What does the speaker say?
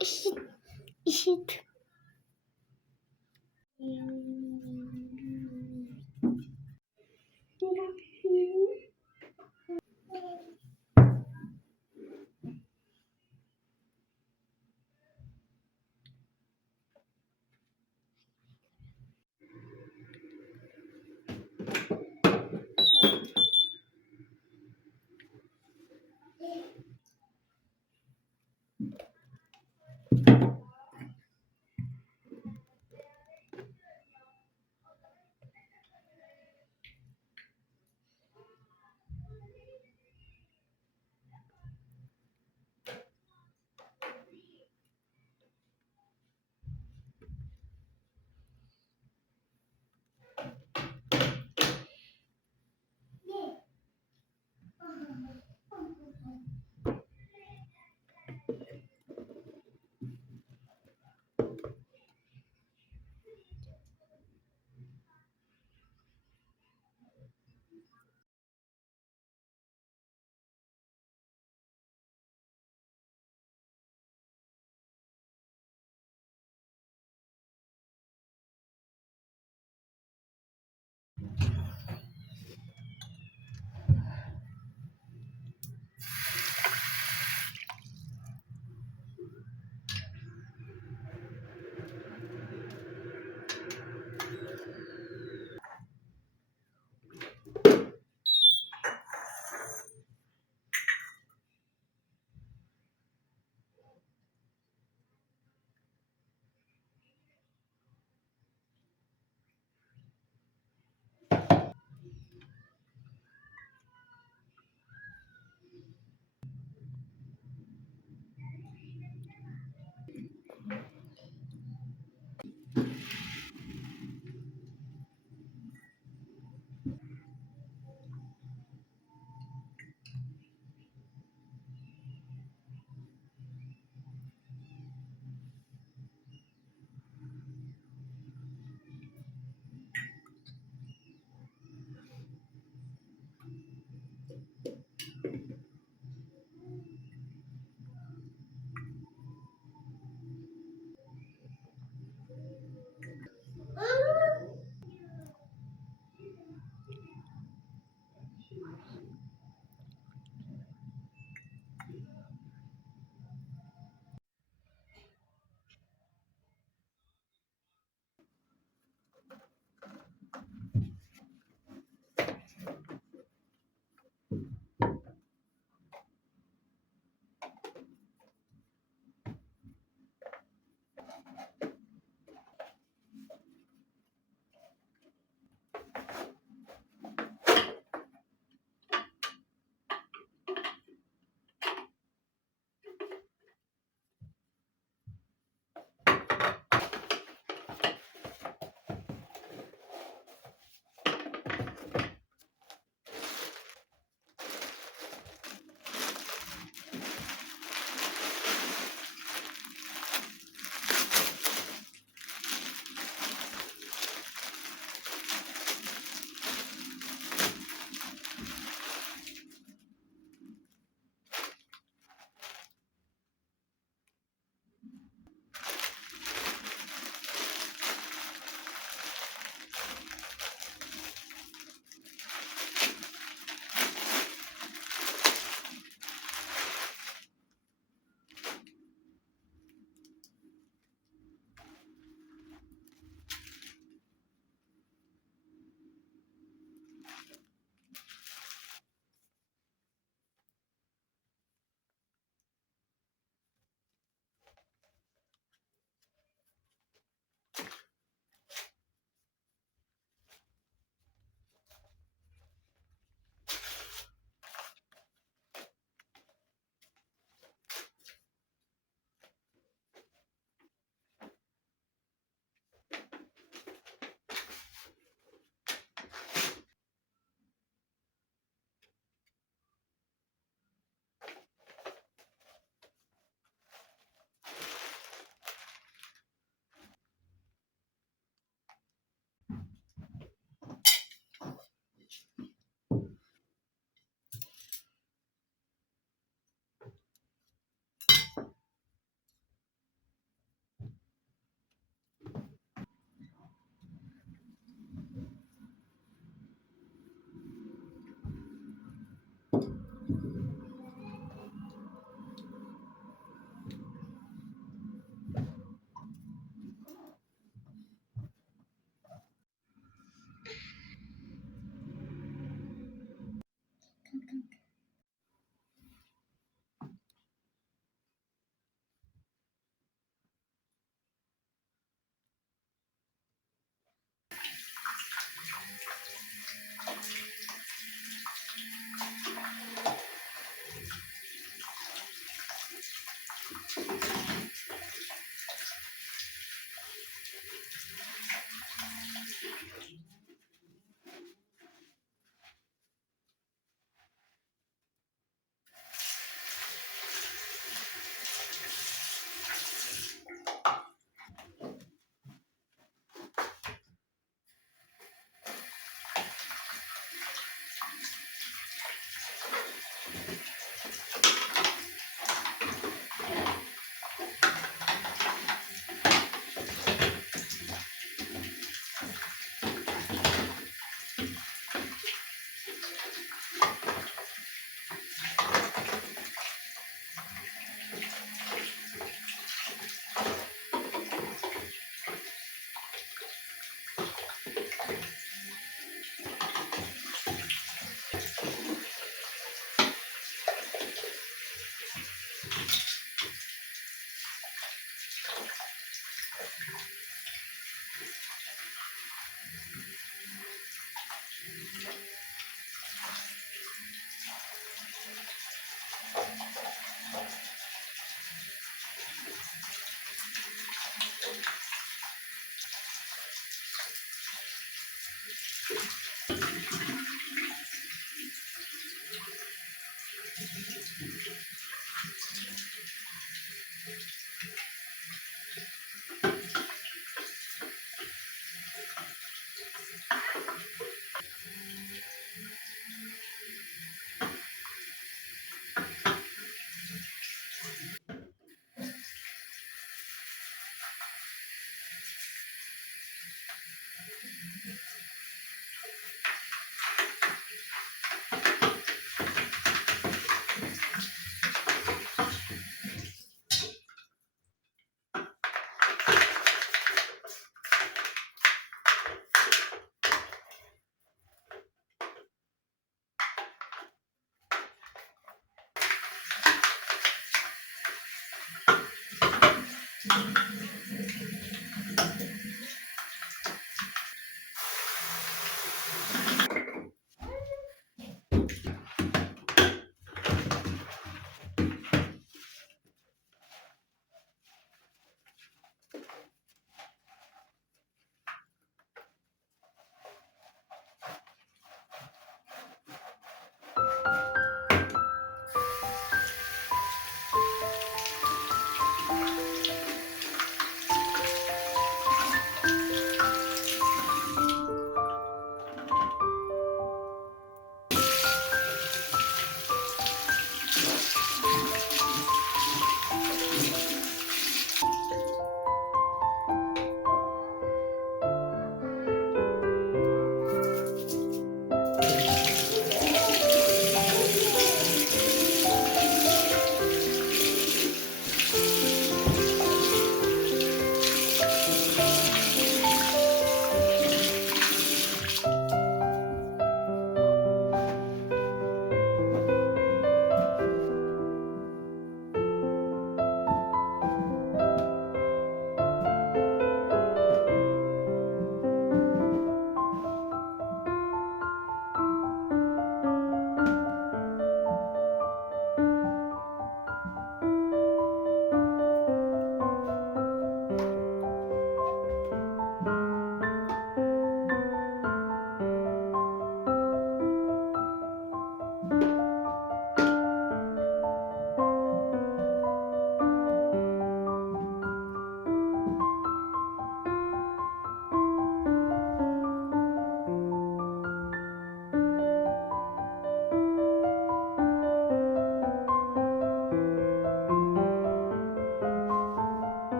İşit. İşit.